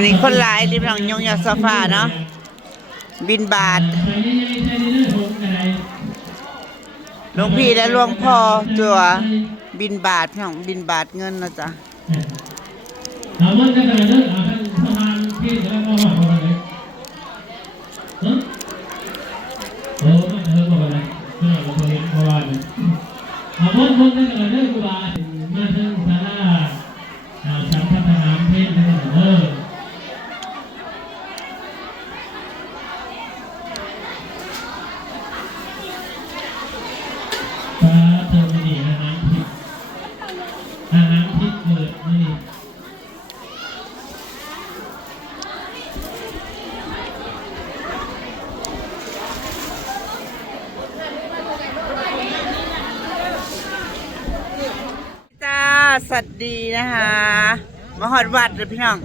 วันนี้คนหลายริมหลังยงยอดโซฟาเนาะบินบาทหลวงพี่และหลวงพ่อจัวบินบาทพี่น้องบินบาทเงินนะจ๊ะเอาเงินกันเลยเด้อเอาท่านประธานที่แล้วก็ว่าอะไรโอ้ไม่เธอบอกอะไรไม่เอาตัวเองเพราะว่าเอาเงินกันเลยเด้อกูบามาถึงศาลาสัมพันธนามเพชรเด้อพระเทวดีอาน้ำทิพย์เกิดนี่สวัสดีนะคะมาฮอดวัดเลยพี่น้อง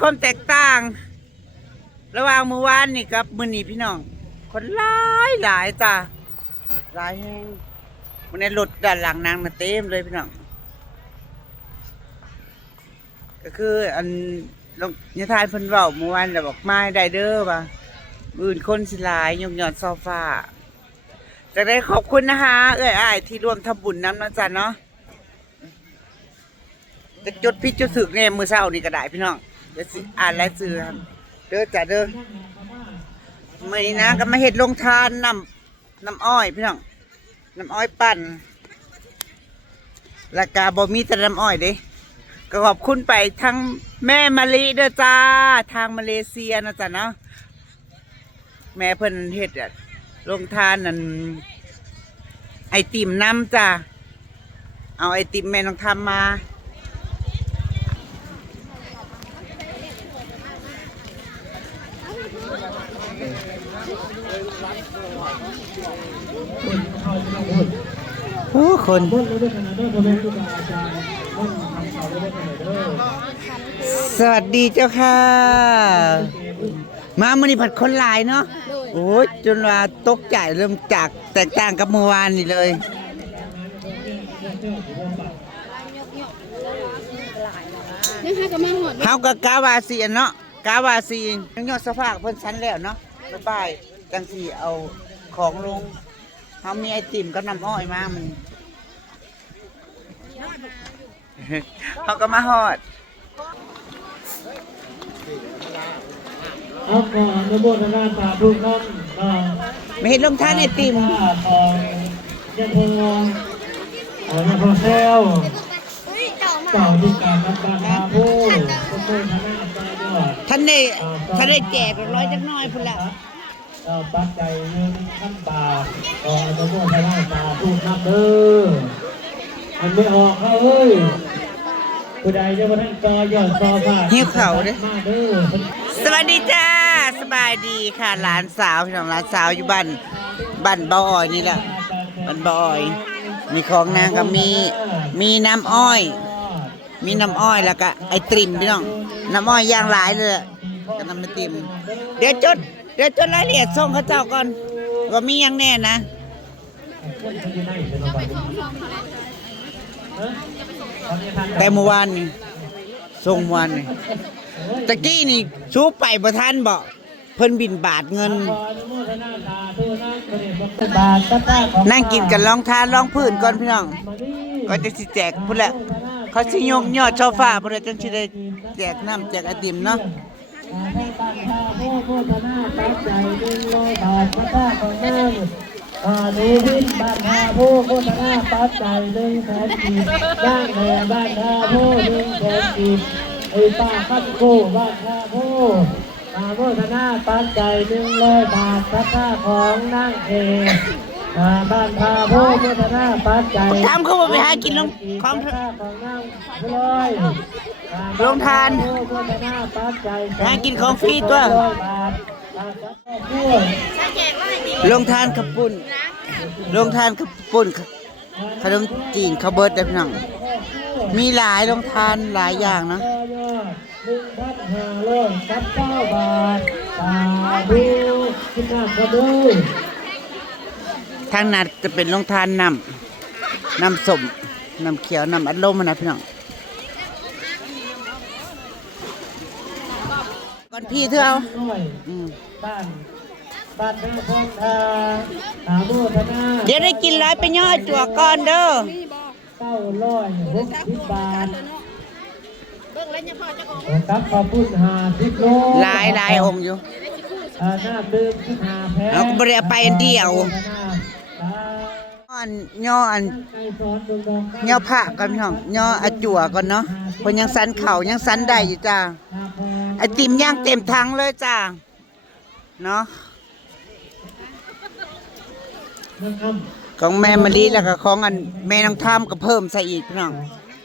ความแตกต่างระหว่างเมื่อวานนี่กับมื้อนี้พี่น้องคนหลายจ้ะหลายแห้งมันในรถด้านหลังนางมาเต็มเลยพี่น้องก็คืออันลงนิทานเพิ่นเว้าเมื่อวานแล้วบอกมาได้เด้อว่าอื่นคนสิหลายยกยอดโซฟาจะได้ขอบคุณนะคะอ้ายที่ร่วมทำบุญน้ำนะจ๊ะเนาะจะจดพิจดถึกเนี่ยมือเช้านี่ก็ได้พี่น้องเดี๋ยวสิอ่านรายชื่อครับเด้อจ้ะเด้อมื้อนี้นะก็มาเฮ็ดโรงทานน้ำอ้อยพี่น้องน้ำอ้อยปั่นราคาบ่มีแต่น้ำอ้อยเด้ก็ขอบคุณไปทั้งแม่มะลิเด้อจ้าทางมาเลเซียนะจ๊ะเนาะแม่เพิ่นเฮ็ดโรงทานนั่นไอติมน้ำจ้ะเอาไอติมแม่น้องทำมาโอ้คนสวัสดีเจ้าค่ะมามื้อนี้ผัดคนหลายเนาะโอ้ยจนว่าตกใจเริ่มจากแตกต่างกับเมื่อวานนี่เลยเฮากับกาวาซีเนาะกาวาซียังยอดสภาพเพิ่นชั้นแล้วเนาะบ๊ายบายจังสิเอาของลงเฮามีไอติมกับน้ำอ้อยมามันเฮาก็มาฮอดเอาก่อนในโบสถ์นาสาธุท่านไม่เห็นลงทานไอติมยังพงยังพงเซลเก่าที่การรับการพาผู้ก็เคยทำให้ใจด้วยท่านได้แจก100จักหน่อยพุ่นละปัจจัย1,000 บาทก่อนในโบสถ์นาสาธุท่านเด้อมันไม่ออกเฮ้ยผู้ใดจะมาท่านกอยอดซอผ้าหิ้วเข่าเด้สวัสดีจ้าสบายดีค่ะหลานสาวพี่น้องหลานสาวอยู่บ้านบ่ออ้อยนี่แหละบ้านบ่ออ้อยมีของนางก็มีน้ำอ้อยมีน้ำอ้อยแล้วก็ไอติมพี่น้องน้ำอ้อยย่างหลายเลยก็น้ำไอติมเดี๋ยวจดรายละเอียดส่งเขาเจ้าก่อนว่ามียังแน่นะแต่เมื่อวานนี่ส่งเมื่อวานนี่ตะกี้นี่ชูไปประทันบอกเพิ่นบินบาทเงินนั่งกินกันร้องทานร้องพื้นก่อนพี่น้องก็จะสิแจกพุ่นแหละเขาสิยกยอดช่อฟ้าพุ่นแหละจนสิได้แจกน้ำแจกไอติมเนาะดูวินบ้านท่าผู้โฆษณาปัจจัย100,000 กีบบ้านแห่บ้านท่าผู้100,000 กีบไอ้ป้าคัดโก้บ้านท่าผู้โฆษณาปัจจัย100 บาทสักค่าของนั่งเอบ้านท่าผู้โฆษณาปัจจัยทำเขาบอกไปหากินลงของนั่ง100ลงทานหากินของฟรีตัวลงทานขับปุ่นขนมจีนข้าวเบิร์ดได้พี่น้องมีหลายลงทานหลายอย่างนะ1,509 บาทคิดหน้าก็ดูทางนั้นจะเป็นลงทานน้ำส้มน้ำเขียวน้ำอัดลมนะพี่น้อง ก่อนพี่เธอเอา ด้วย อืม บ้านบ้านนาพงทาหาโมทนา เดี๋ยวได้กินร้อยไปย่อจั่วก่อนเด้อ 960 บาทครับขอบคุณ50 โล หลายองค์อยู่ น้ำดื่ม15 แพ็ค เราก็บริเอาไปอันเดียวย่ออันย่อผ้าก่อนพี่น้องย่ออาจั่วก่อนเนาะเพนยังสันเข่ายังสันได้อยู่จ้าไอติมย่างเต็มทั้งเลยจ้าเนาะของแม่มะลิแล้วก็ของอันแม่น้องท่ามก็เพิ่มใส่อีกพี่น้อง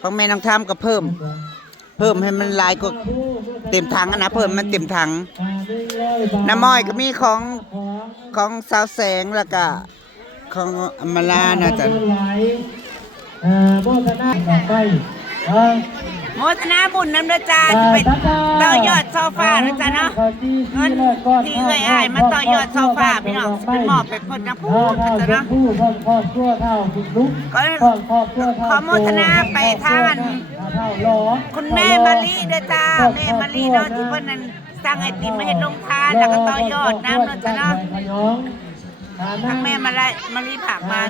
ของแม่น้องท่ามก็เพิ่มให้มันหลายก็เต็มถังอะนะเพิ่มมันเต็มถังน้ำม้อยก็มีของสาวแสงแล้วก็ของอมรานะจ๊ะ โมทนาดอกไม้ โมทนาบุญน้ำเด้อจ้าที่ไปต่อยอดโซฟานะจ๊ะเนาะเงินที่เอ่ยอ้ายมาต่อยอดโซฟาพี่น้องเป็นหมอบเป็นคนนะพูดนะจ๊ะเนาะก็ขอโมทนาไปทางคุณแม่มะลิเด้อจ้าแม่มะลิเนาะที่เพิ่นนั้นสร้างไอติมมาเฮ็ดโรงทานแล้วก็ต่อยอดน้ำเนาะจ้ะเนาะทั้งแม่มะลิผักมา7,000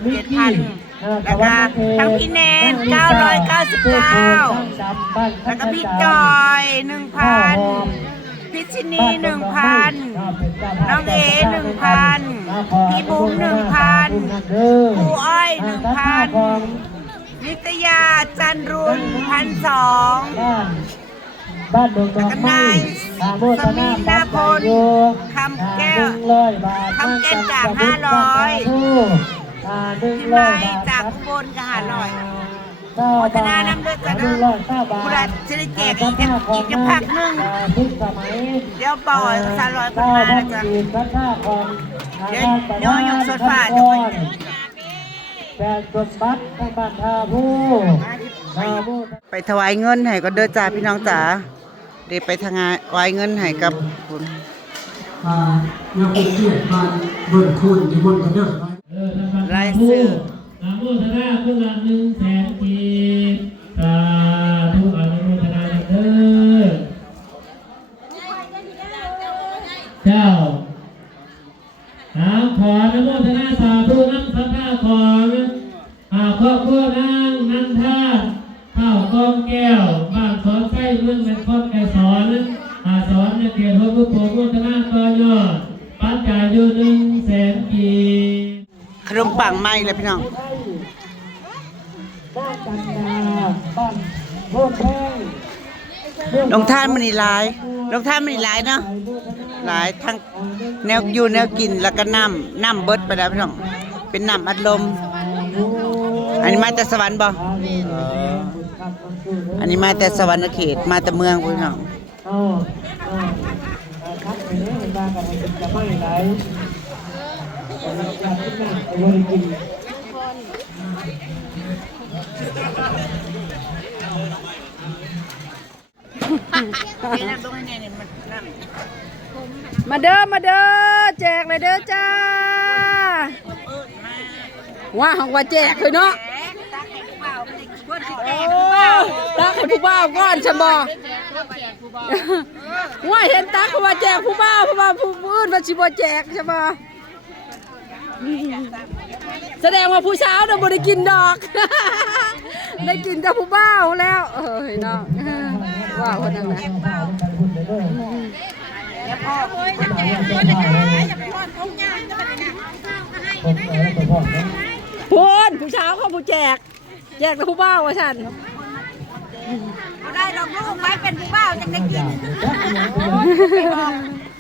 แล้วก็ทั้งพี่แนน999แล้วก็พี่จอย1,000พี่ชินี1,000น้องเอ1,000พี่บุ๋ม1,000ครูอ้อย1,000นิตยาจันรุน1,200บ้านดงดอก กัน ไม้ นาย โมทนา นาพลคำแก้วคำแก้วจาก500พี่ไม้จากอุบลก็500โมทนานำเลือดกันนะผู้ใดจะได้แจกอีกจะพักนึงเดี๋ยวปล่อย300คนมาแล้วจ้ะเดี๋ยวย่อยกสดฟ้าจะไป แจกจดบัตรทางบ้านท่าผู้ ไปถวายเงินให้ก็เด้อจ้าพี่น้องจ๋าเดี๋ยวไปทางงานถวายเงินให้กับคุณ ยังเป็นเกียรติมาเบิร์ดคุณที่บนกันเด้อ รายชื่อ อนุโมทนาเพื่อ100,000 กีบสาธุอนุโมทนาเด้อเจ้าขออนุโมทนาสาธุน้ำสังฆาของครอบครัวนางนันทาข้าวกองแก้วบ้านสอนไส้เมืองเป็นคนไก่สอนสอนในเขตพระพุทธโมทนาต่อยอดปัจจัยอยู่100,000 กีบ ขนมปังไหมเลยพี่น้อง บ้านจันดาบ้านโพธิ์แพง ลงท่านมันนี่หลายลงท่านมันนี่หลายเนาะหลายทั้งแนวอยู่แนวกินแล้วก็น้ำเบิดไปแล้วพี่น้องเป็นน้ำอัดลมอันนี้มาแต่สวรรค์บ่อันนี้มาแต่สวรรค์เขตมาแต่เมืองพี่น้องครับไปเนี่ยเห็นว่ากันจะไม่ไหลอยากกินน้ำเอาไว้กินมาเด้อแจกเลยเด้อจ้าว่าของว่าแจกเลยเนาะตักให้ผู้บ่าวก่อนฉันบอกว่าเห็นตักเขาว่าแจกผู้บ่าวผู้อื่นว่าสิบ่แจกใช่ปะแสดงว่าผู้สาวน่ะบ่ได้กินดอกได้กินแต่ผู้บ่าวแล้วเนาะว่าคนนั้นนะพูนผู้เช้าเขาผู้แจกแต่ผู้บ่าวว่าฉันได้ดอกลูกไว้เป็นผู้บ่าวจังได้กิน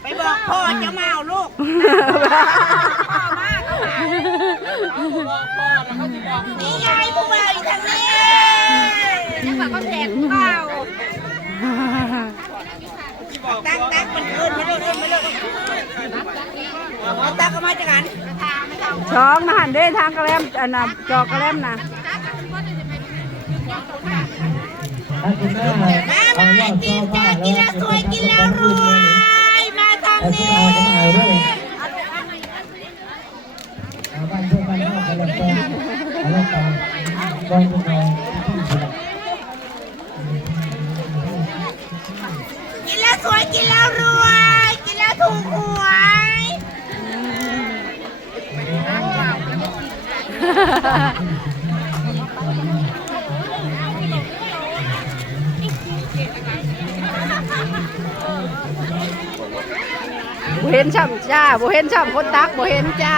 ไปบอกพ่อจะมาเอาลูกพ่อมานี่ยายผู้บ่าวอยู่ทางนี้จะบอกเขาแจกผู้บ่าวตักมันขึ้นไม่เลิกตักก็มาจากกันช้องนะหันด้วยทางกระแลมอันน่ะจอกระแลมนะมากินจ้ากินแล้วสวยกินแล้วรวยมาทางนี้กินแล้ว สวยกินแล้วรวยกินแล้วถูกหวยบ่เห็นช่ำจ้าบ่เห็นช่ำคนตักบ่เห็นจ้า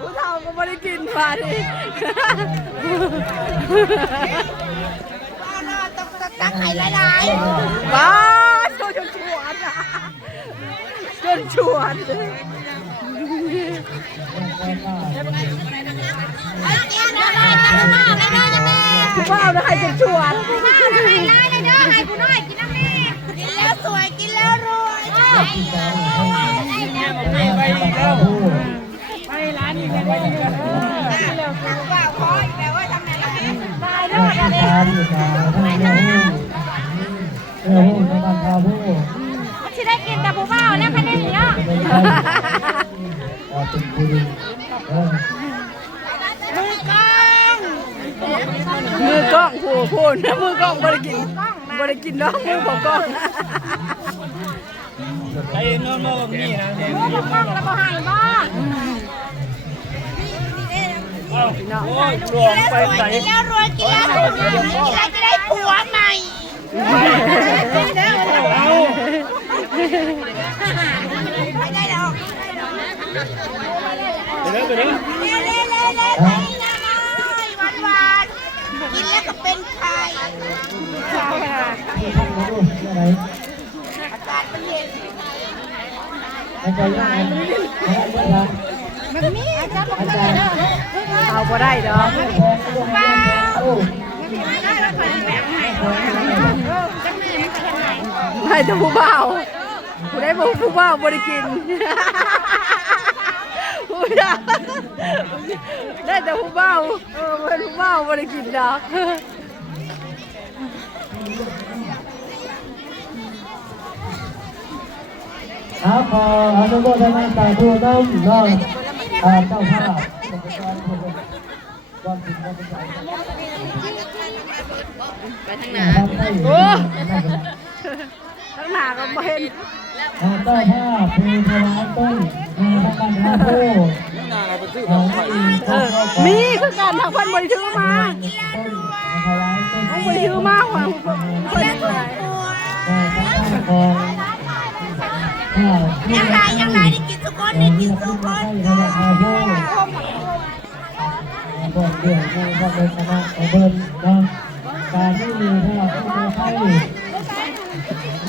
ผู้เฒ่าก็ไม่ได้กินมาดิตักไข่หลายๆบ้าจนชวนจนชวนผู้บ่าวนะให้จนชวนกินแล้วสวยกินแล้วรวยไปร้านนี้กันได้ยังไงว่าขออีกแล้วว่าทำไมล่ะตายแล้ว ทานอยู่ค่ะท่านเจ้าผู้ท่านพาผู้ที่ได้กินแต่ผู้บ่าวแล้วคะแนนเนาะเป็นผู้ดีมือกล้องผู้นะมือกล้องบริกินน้องมือผมกล้องไอ้น้องนี่นะมือกล้องแล้วก็หายบ้าโอ้ยรวมไปไหนกินแล้วรวยกินแล้วถูกกินแล้วจะได้ผัวใหม่ไม่ได้หรอกไปเลยหวานกินแล้วก็เป็นไข่อากาศมันเย็นมันมีอาจารย์บอกเลยเนาะเอาบ่ได้ดอกให้แต่ผู้บ่าวผู้ได้ผู้บ่าวบริกินได้แต่ผู้บ่าวเป็นผู้บ่าวบริกินดอกครับพออนุโมทนาสาธุน้ำน้องเจ้าภาพไปทางหน้าโอ้ทางหน้าก็เห็นเจ้าภาพคือพระต้นทางการพาผู้มีคือการทางพันบริถือมาต้องบริถือมาหวังคนแรกเลยยังไงได้กินทุกคนได้กินทุกคนบอกเรื่องในพระเดชคณะของเบิ้ลนะการที่มีพระผู้เป็นไทย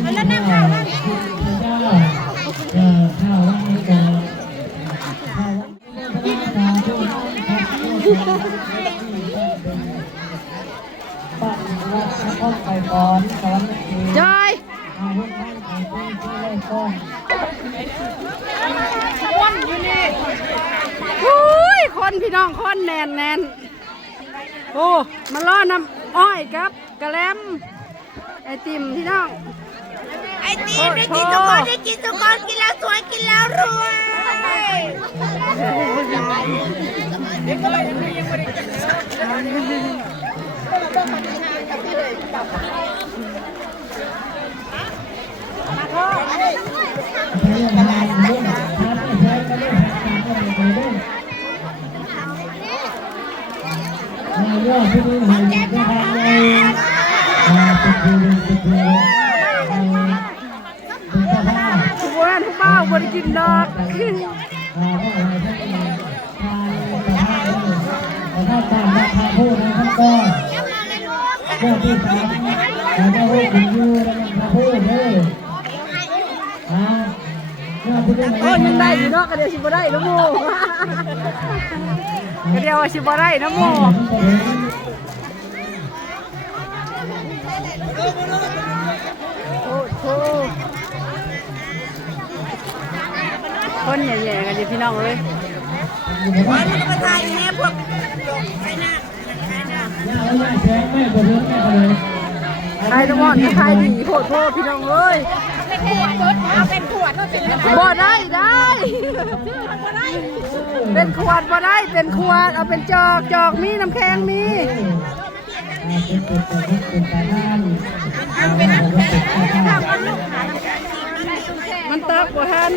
มีหน้าคุณพระเจ้าข้าวว่าให้กันข้าวว่าสาธุปัดวัดพระพ่อไก่ก่อนสอนจอยคนพี่น้องคนแน่นโอ้มาล่อน้ำอ้อยครับกระแลมไอติมพี่น้องไอติมได้กินทุกคนได้กินทุกคนกินแล้วสวยกินแล้วรวยที่นี่มันจะทำอะไรทุกวันทุกบ้าบริกินดอกถ้าตามราคาพูดนะครับก็เรื่องที่สามราคาพูดถึงยูราคาพูดเลยเรื่อง โอ้ยังได้อยู่เนาะก็เดี๋ยวสิบ่ได้น้ำโมก็เดี๋ยวสิบ่ได้น้ำโมโอ้โหคนแย่ๆกันอยู่พี่น้องเอ้ย วันนี้ก็มาถ่ายแม่พวกไปหน้า ทายน้ำมันทายดีโคตรโคตรพี่น้องเอ้ยเป็นขวดบ่ได้เป็นขวดบ่ได้เป็นขวดเอาเป็นจอกมีน้ำแข็งมีมันเติบกว่าทัน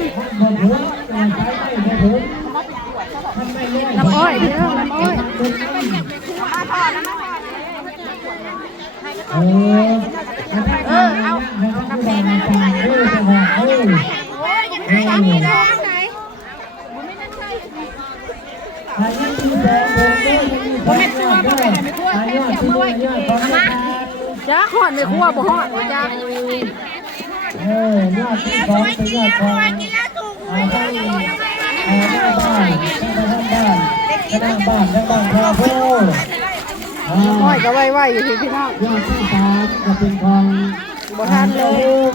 น้ำอ้อยเนี่ยน้ำอ้อยเอาน้ำแข็งจ้าขอดในครัวบ่ฮอดจ้ายอดที่สองเป็นยอดของบ้านและบ้านพอพูน้อยก็ไหวๆอยู่ที่พี่น้องยอดที่สามจะเป็นของ บ่ทันเลย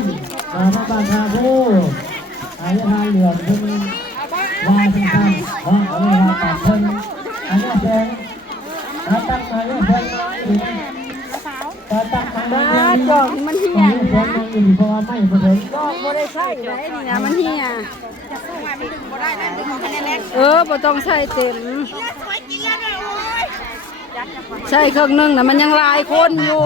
บ้านพาพูอายทานเหลืองเป็นวาสิคันเอาไว้วาตัดเพิ่นอันนี้แสงตั้งมาเรื่องเพิ่นตั้งมา จอกมันเหี่ย เพราะว่าไม่เพิ่น จอกบ่ได้ใส่ได้นี่นะมันเหี่ยบ่ต้องใส่เต็มใส่เครื่องนึงน่ะมันยังหลายคนอยู่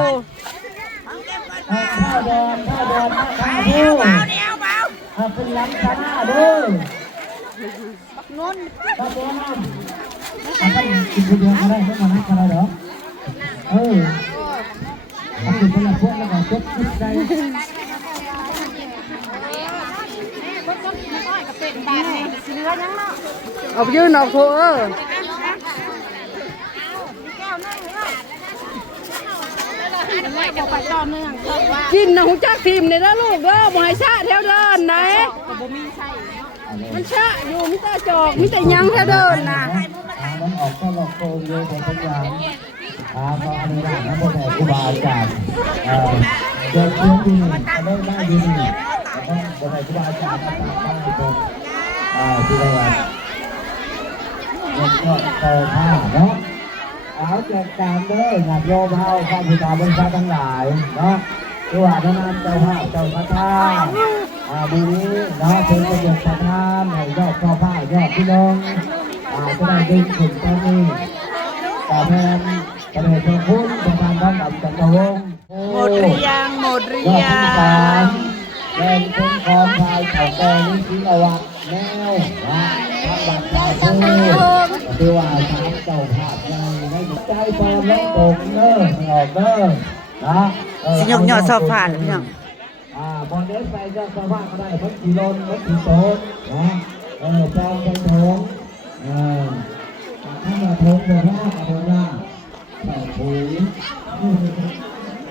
ข้าวแดงข้าวข้าวเป็นล้ำชนะด้วยนุ่นข้าวแดงกินคนเดียวก็ได้ไม่มานักอะไรหรอกินคนละพวกแล้วก็เจ็บใจ เอาไปยืนเอาโถกินนะหูจักทีมเนี่ยนะลูกเด้อบ่ให้ชะแถวเดินไหนมันชะอยู่มิตรจอกมิตรยังแถวเดินนะ มันออกก็หลอกโกงเยอะแต่ทุกอย่างตอนนี้นะพวกแม่ครูบาอาจารย์เดินเรื่องดีได้ดีพวกแม่ครูบาอาจารย์มาตามบ้านผมที่เราเก็โตผ้าเนาะเอาแจกการเด้อหนักโยมเฮาข้าพุทธาบริษัททั้งหลายเนาะที่ว่าท่านเจ้าภาพเจ้าพระธาตุบุรีเนาะเป็นประโยชน์ประธานในยอดข้าวผ้ายอดพี่น้องจะได้ดึงถึงตอนนี้ต่อแทนประเดชพระคุณประธานท่านอับจักรวงศ์ หมดหรือยังหมดหรือยัง แรงเป็นของชายเขาแก่ลิขิตวัดแนวนะพระบัตรชาวผู้ที่ว่าสามเจ้าภาพยังไม่ใจปอนและตกเน้อออกเน้อนะ สิยกยอดซอผ่านพี่น้อง บอลเดินไปก็สภาพก็ได้พัดกี่ลนพัดกี่โต๊ะนะจองเป็นโถงถ้ามาโถงโถงหน้ากับโถงหน้าใส่ปุ๋ย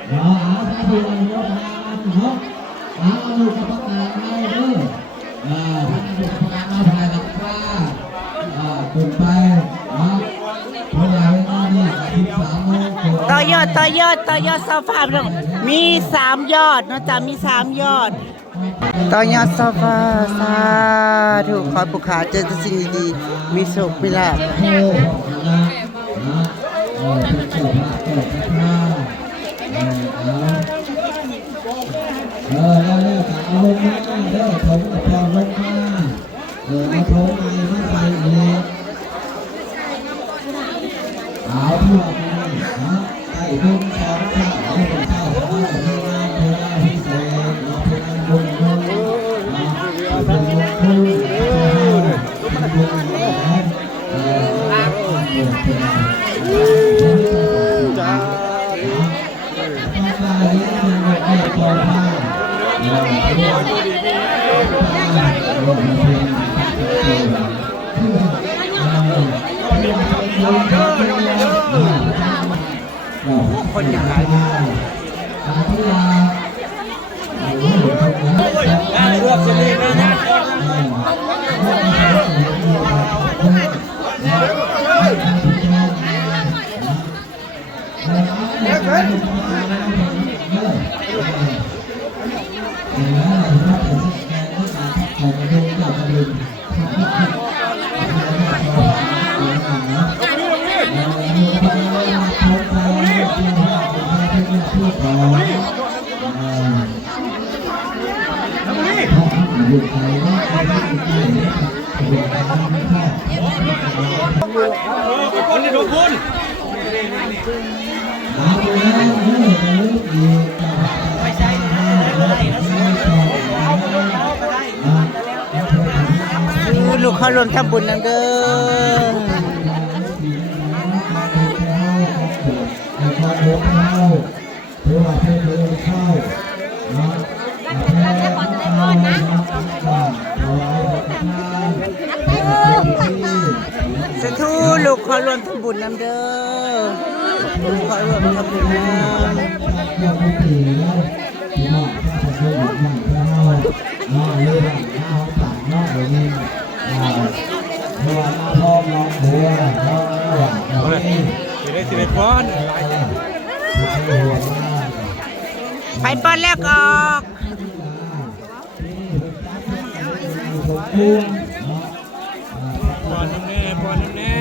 เอาถ้าดูอะไรก็ทำเนาะเอาลูกกระป๋องเอาเด้อท่านลูกกระป๋องเอาถ่ายหลังฟ้าจุดไปนะเวลาเวลานี่13 โมง ต่อยอดซอผ่านพี่น้องมี3ยอดเนาะจ๊ะมี3ยอดต่อยอดซอฟ้าสาธุขอให้ผู้ขาเจอแต่สิ่งดีๆมีสุขมีลาภ แล้วเอาลงมาเด้อผมกับพอลงมามาโถงในมาใส่เองเอาทั่วไปนะใส่บุญสองข้าวให้เป็นข้าวของเราที่งานเพื่อพิเศษเราเป็นงานบุญบุญเป็นบุญคุณเป็นบุญนะจ้าถ้าเลี้ยงมันไม่พอผ้าคนอย่างไร คนที่โดนคุณลูกเขารวมทำบุญนั่นเด้สาธุลูกเขารวมทำบุญนั่นเด้อลูกเขารวมทำบุญนะ11ปอนด์ ไปป้อนแล้วก็ออก ปอนด์น้ำแน่ปอนด์น้ำแน่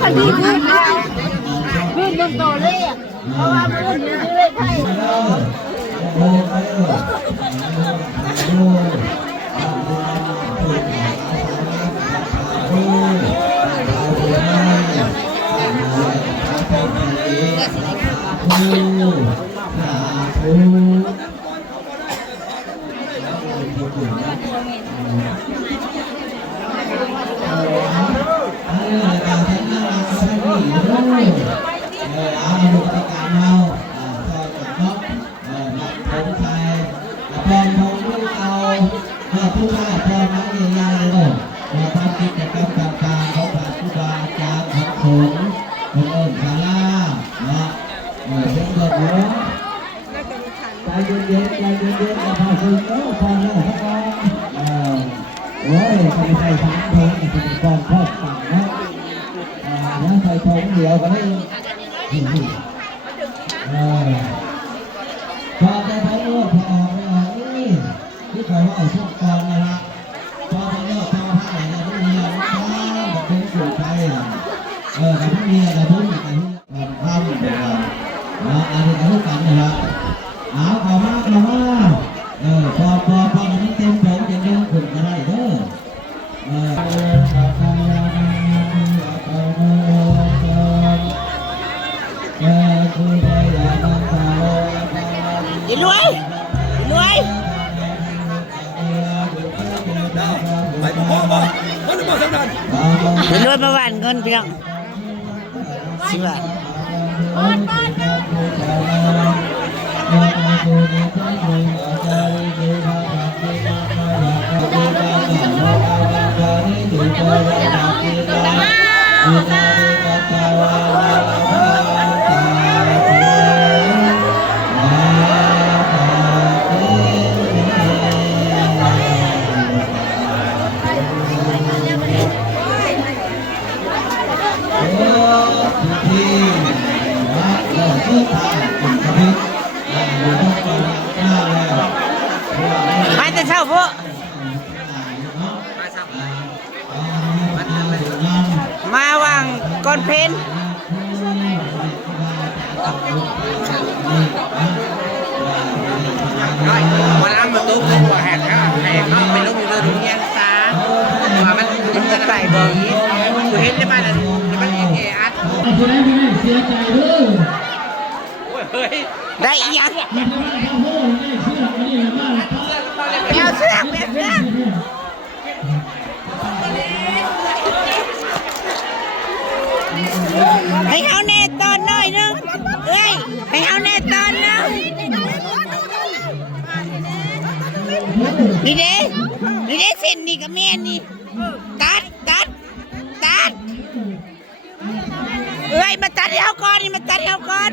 พอดีขึ้นบนตัวเลขเพราะว่ามันอยู่ที่เลขไทพอจะทั้งโลกพอไปออกนี่ที่เขาว่าชุกกองนะฮะพอทั้งโลกพอผ้าอะไรพวกนี้ข้าวแบบเป็นสูตรไทยกับพวกนี้กับพวกนี้กับข้าวเหมือนกันอันนี้กับพวกกันนะฮะเอามาพอมันเต็มโถงจะเดินขึ้นก็ได้เด้อีรวยรวย ไปพ่อบ่มันจะมาทางนั้น อีรวยมาหวานเงินพี่น้องสิบบาท สุโกวะนาคิตาอินาริกัจจาวานาภาตาเทนาตาเทโอ้พิธีวัดเราเชื่อทางอินทริกอยู่ต้องการข้าวแล้ว มาแต่เช้าพวกมาวางก้อนเพน วันนั้นมาตุ้มเลยว่าแหกข้าวแหกข้าวไปลงอยู่เลยทุกอย่างซะว่ามันจะไก่บ่อยู่เห็นได้ไหมล่ะมันเออัด ผู้ใดเสียใจเด้อ เฮ้ย ได้อีกอย่าง อย่าไปว่าเขาโหดได้เชื่ออันนี้ละบ้า แมวเสือกแมวเสือกให้เอาแน่ตอนหน่อยนึงเอ้ยให้เอาแน่ตอนนึงนี่เด้เส้นนี่กับแม่นี่ตัดเอ้ยมาตัดให้เขาก่อนนี่มาตัดให้เขาก่อน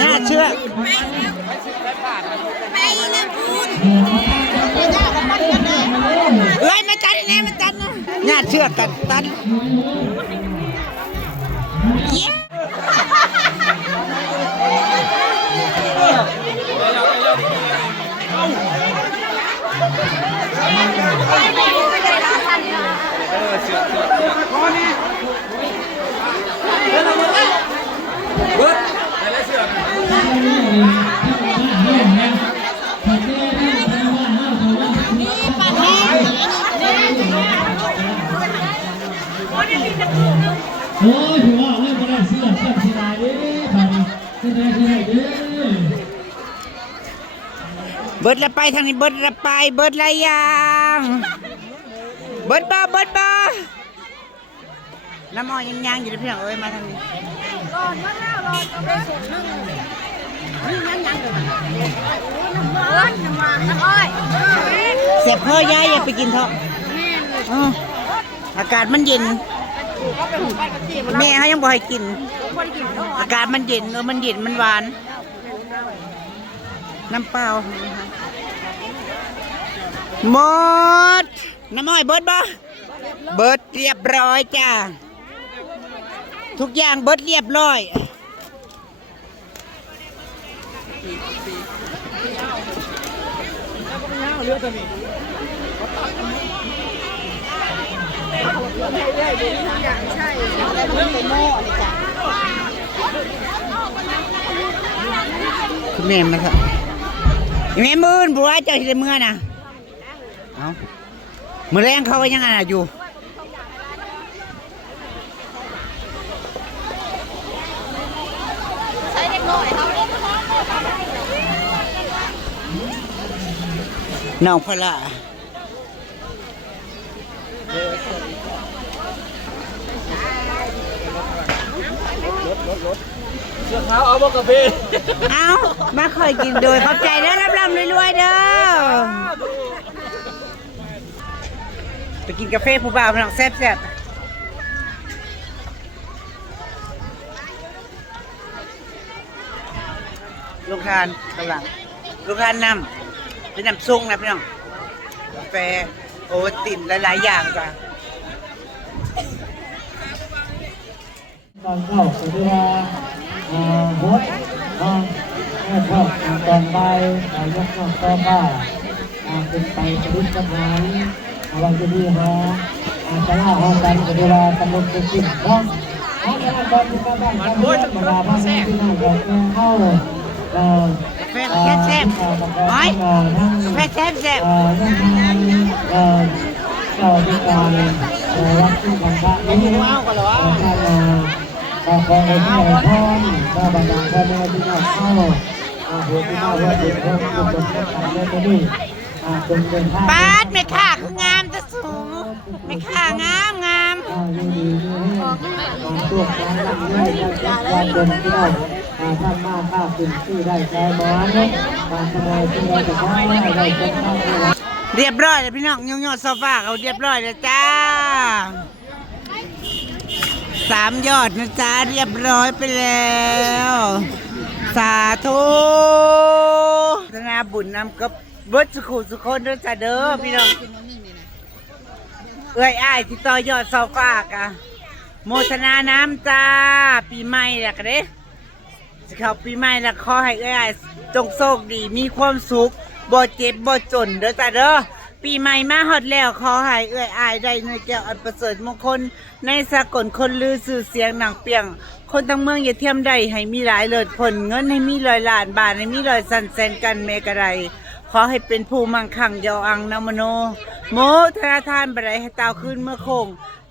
น่าเชื่อเอ้ยมาตัดแน่มาตัดนะน่าเชื่อกันตัดเย้โอ้ยถือว่าเรื่องอะไรเสื้อเสียดายเด้บัดนี้เสียดายเด้อ เบิดละไปทางนี้เบิดละไปเบิดละยังเบิดบ่น้ำอ้อยยังอยู่ในเพียงเอ้ยมาทางนี้เสียบพ่อยายอย่าไปกินเถอะอากาศมันเย็นแม่เขายังบ่ให้กินอากาศมันเย็นมันเย็นมันหวานน้ำเปล่าหมดน้ำอ้อยเบิดบ่เบิดเรียบร้อยจ้าทุกอย่างเบิดเรียบร้อยคุณแม่มาครับแม่มื่นบัวเจ้าที่เมื่อน่ะเอามือแรงเขาก็ยังไงอยู่น้องพละเอามาคอยกินโดยขอบใจเด้อร่ำรวยๆเด้อไปกินกาแฟผู้บ่าวพี่น้องแซ่บลูกทานกำลังลูกทานนำเป็นน้ำซุงนะพี่น้องกาแฟโอวัลตินหลายๆอย่างจ้ะ ตอนเข้าสุดที่ว่าบดแม่ชอบตอนใบยกนอกต่อบ้าเป็นไปสรุปปัญหาวันจะดีฮะจะเล่าห้องกันเวลาตำรวจไปกินห้องจะเล่าตอนที่บ้านกันเวลาบ้านที่นั่งกันเข้าแซ่บแซ่บๆน้อยแซ่บแซ่บแซ่บ เจ้าที่การวัดที่ทำพระนี้ท่านขอให้ที่ไหนพร้อมก็บรรดาพ่อแม่ที่น่าเข้าหัวที่น่าว่าเป็นพระผู้ทรงพระธรรมในตัวนี้เป็นเป็นพระ ปาดไม่ข่าคืองามจะสูงไม่ข่างามอยู่ดีอยู่ให้ตัวกลางลำเลื่อยการเดินที่เรา ท่านมากข้าขึ้นที่ได้ใจหมอนการแสดงที่เราจะได้ได้จนได้ เรียบร้อยเลยพี่น้องยอดโซฟาเขาเรียบร้อยเลยจ้า3 ยอดนะจ้าเรียบร้อยไปแล้วสาธุธนาบุญนำกับเบิร์ดสุขุสุคนด้วยจ้าเด้อพี่น้องเอ้ยอ้ายที่ต่อยอดโซฟากะโมทนาน้ำจ้าปีใหม่ละกันเด้สิเขาปีใหม่ละขอให้เอ้ยอ้ายจงโชคดีมีความสุขบ่เจ็บบ่จนเด้อจ้าเด้อปีใหม่มาฮอดแล้วขอให้เอ้ยอ้ายได้เงินแก้วอันประเสริฐมงคลในสากลคนลือสื่อเสียงหนังเปียงคนทั้งเมืองอย่าเทียมได้ให้มีหลายเลิศผลเงินให้มี100 ล้านบาทให้มี100 สันแสนกันเมกะไรขอให้เป็นผู้มั่งคั่งยาวอังนามโนโมธนาทานบไรให้เตาขึ้นเมื่อคง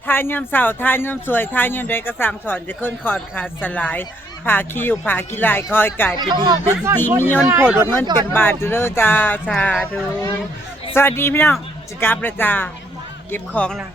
ทานยามเสาทานยามสวยทานยามใดกระสังถอนจะขึ้นคอนขาดสลายผ่าคิวผ่ากิลายคอยกายไปดีเป็นสิทธิมิยนโผล่เงินเต็มบาทจุเด้อจ้าสาธุสวัสดีพี่น้องจะกลับแล้วจ้าเก็บของละ